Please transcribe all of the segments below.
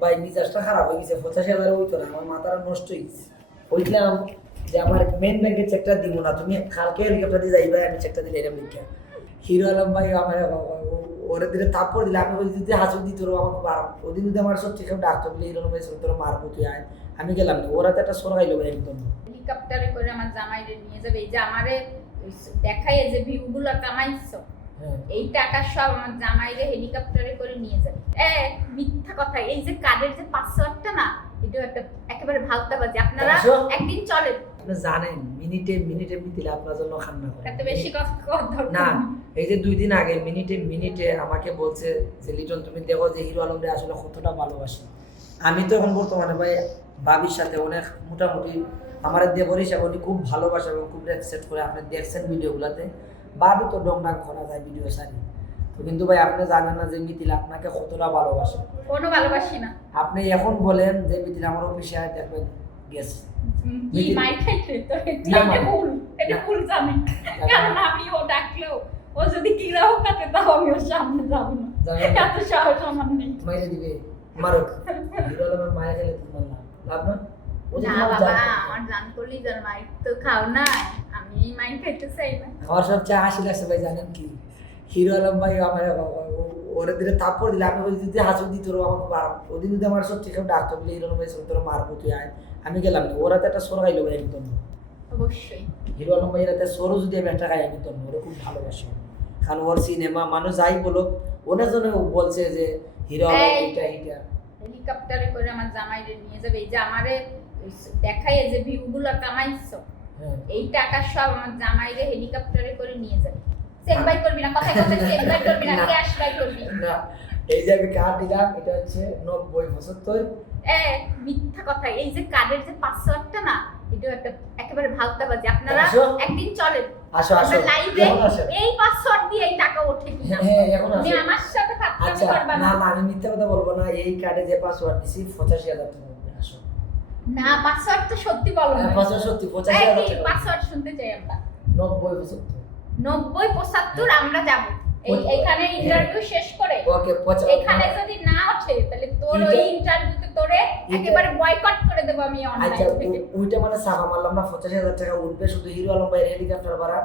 ভাই, মিজাজটা খারাপ হয়ে গেছে পঁচাশি হইতো না, আমার মাথাটা নষ্ট হয়ে হইলাম যে আমার মেন ব্যাংকের চেকটা দিব না, তুমি কালকে হেলিকপ্টার দিয়ে যাইবা, আমি চেকটা দিলে হিরো আলম ভাই, আমার দিলে তারপর দিলে, আমি যদি হাসু দিত ওদিন যদি আমার সত্যি সব ডাক্তার হিরো ভাই তোর মারবো, তুই আয়। আমি গেলাম না, ওরা তো একটা সরকাইলো ভাই একদম। হেলিকপ্টারে করে আমার জামাইরে নিয়ে যাবে, এই যে আমারে দেখাই যে ভিউগুলো কামাইছো। এই টাকা সব আমার জামাইরে হেলিকপ্টারে করে নিয়ে যাবে। এ মিথ্যা কথা। এই যে কার্ডের যে পাসওয়ার্ডটা না এটা একটা একেবারে ভালতাবাজি আপনারা একদিন চলেন। আপনি জানেন মিনিটে মিনিটে মিতিলে আপনার জন্য খান্না করে। এত বেশি কষ্ট না এই যে দুই দিন আগে মিনিটে মিনিটে আমাকে বলছে যে লিটন তুমি দেখো যে হিরো আলমরে আসলে কতটা ভালোবাসি। আমি তো এখন বর্তমানে ভাই বাবির সাথে অনেক মোটামুটি আমার দেবর হিসাবে উনি খুব ভালোবাসে এবং খুব রেসপেক্ট করে। আপনি দেখছেন ভিডিওগুলোতে বাবি তো ডংডাং করা যায় ভিডিও সারি তো কিন্তু ভাই আপনি জানেন না যে মিতিল আপনাকে কতটা ভালোবাসে? কোনো ভালোবাসি না। আপনি এখন বলেন যে মিতিল আমার অফিসে আয় দেখবেন গেছে। উম, কি মাই খাইছে তো? এটা না। ভুল এটা ভুল জানি। কারণ আমি ও ডাকলেও ও যদি কিরাও কাটে তাও আমি ওর সামনে যাব না? এত সাহস আমার নেই। মাইরে দিবে। মারক। হিরো আলমের মায়ের খেলে তোমার লাভ না। না বাবা আমার জান করলি যার মাইক তো খাও না আমার সবচেয়ে হাসি লাগছে ভাই জানেন কি? হিরো আলম ভাই আমার ওরে দিলে তারপর দিলে আমি ওই যদি হাসু দিত আমার খুব আরাম ওদিন যদি আমার সব ডাক্তার বলে হিরো আলম ভাই তোর মারবো তুই আয়। আমি গেলাম না ওরা তো একটা সর খাইলো ভাই একদম। অবশ্যই। হিরো আলম ভাই রাতে সরও যদি আমি একটা খাই তো ওরে খুব ভালোবাসি। কারণ ওর সিনেমা মানুষ যাই বলুক অনেকজনে বলছে যে হিরো আলম এই। এইটা এইটা। হেলিকপ্টারে করে আমার জামাইরে নিয়ে যাবে। এই যে আমারে ওই দেখাই যে ভিউগুলো কামাইছো এই টাকা সব আমার জামাইরে হেলিকপ্টারে করে নিয়ে যাবে। চেক বাই করবি না কথা কথা চেক বাই করবি না না। ক্যাশ বাই করবি? না এই যে আমি কার্ড দিলাম এটা হচ্ছে নব্বই পঁচাত্তর এ মিথ্যা কথা এই যে কার্ডের যে পাসওয়ার্ডটা না এটা একটা একেবারে ভালতাবাজি। আপনারা একদিন চলেন। আসো আসো। লাইভে এই পাসওয়ার্ড দিয়ে এই টাকা ওঠে কিনা। হ্যাঁ এখন তুমি আসো আমার সাথে ফাটকামি আচ্ছা করবা না। না না আমি মিথ্যা কথা বলব না এই কার্ডে যে পাসওয়ার্ড দিছি পঁচাশি হাজার টাকা। হবে, আসো না পাসওয়ার্ড তো সত্যি বলো না। পাসওয়ার্ড সত্যি হাজার টাকা। পাসওয়ার্ড শুনতে চাই আমরা? নব্বই পঁচাত্তর। নব্বই পঁচাত্তর আমরা যাব। এই এখানে হ্যাঁ। ইন্টারভিউ শেষ করে। ওকে এখানে যদি না ওঠে তাহলে তোর ওই ইন্টারভিউতে তোরে একেবারে বয়কট করে দেবো আমি আচ্ছা অনলাইন থেকে ওইটা মানে সাফা মারলাম না পঁচাশি হাজার টাকা উঠবে শুধু হিরো আলম ভাইয়ের হেলিকপ্টার ভাড়া।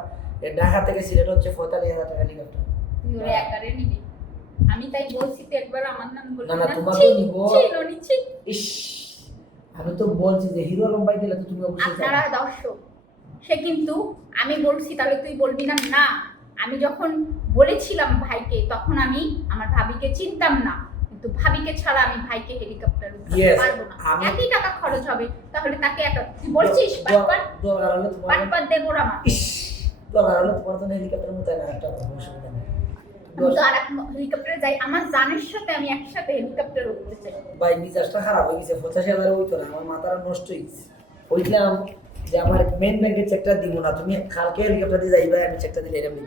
ঢাকা থেকে সিলেট হচ্ছে পঁয়তাল্লিশ হাজার টাকা হেলিকপ্টার তুই ওরে একারে নিবি। আমি তাই বলছি তো একবার আমার নাম বলবি না, না, ছি, নিবো। ইস। আমি তো বলছি যে হিরো আলম ভাই দিলে তো তুমি অবশ্যই আপনারা দর্শক সে কিন্তু আমি বলছি তাহলে তুই বলবি না? না আমি যখন বলেছিলাম ভাইকে তখন আমি আমার ভাবিকে চিনতাম না। কিন্তু ভাবিকে ছাড়া আমি ভাইকে হেলিকপ্টার Yes, পারব না। একই টাকা খরচ হবে। তাহলে তাকে একা তুই বলছিস পাটপাট? পাটপাট দেবো না আমার। দরকার হলে তোমার জন্য হেলিকপ্টার মতো একটা অসুবিধা নেই। যাই। আমার জানের সাথে আমি একসাথে খারাপ হয়ে গেছে। পঁচাশি হাজার না, আমার নষ্ট হয়েছে ওইটা যে, আমার মেন ব্যাংকের চেকটা দিব না। তুমি কালকে হেলিকপ্টার দিয়ে যাইবা, আমি চেকটা দিলে এরকম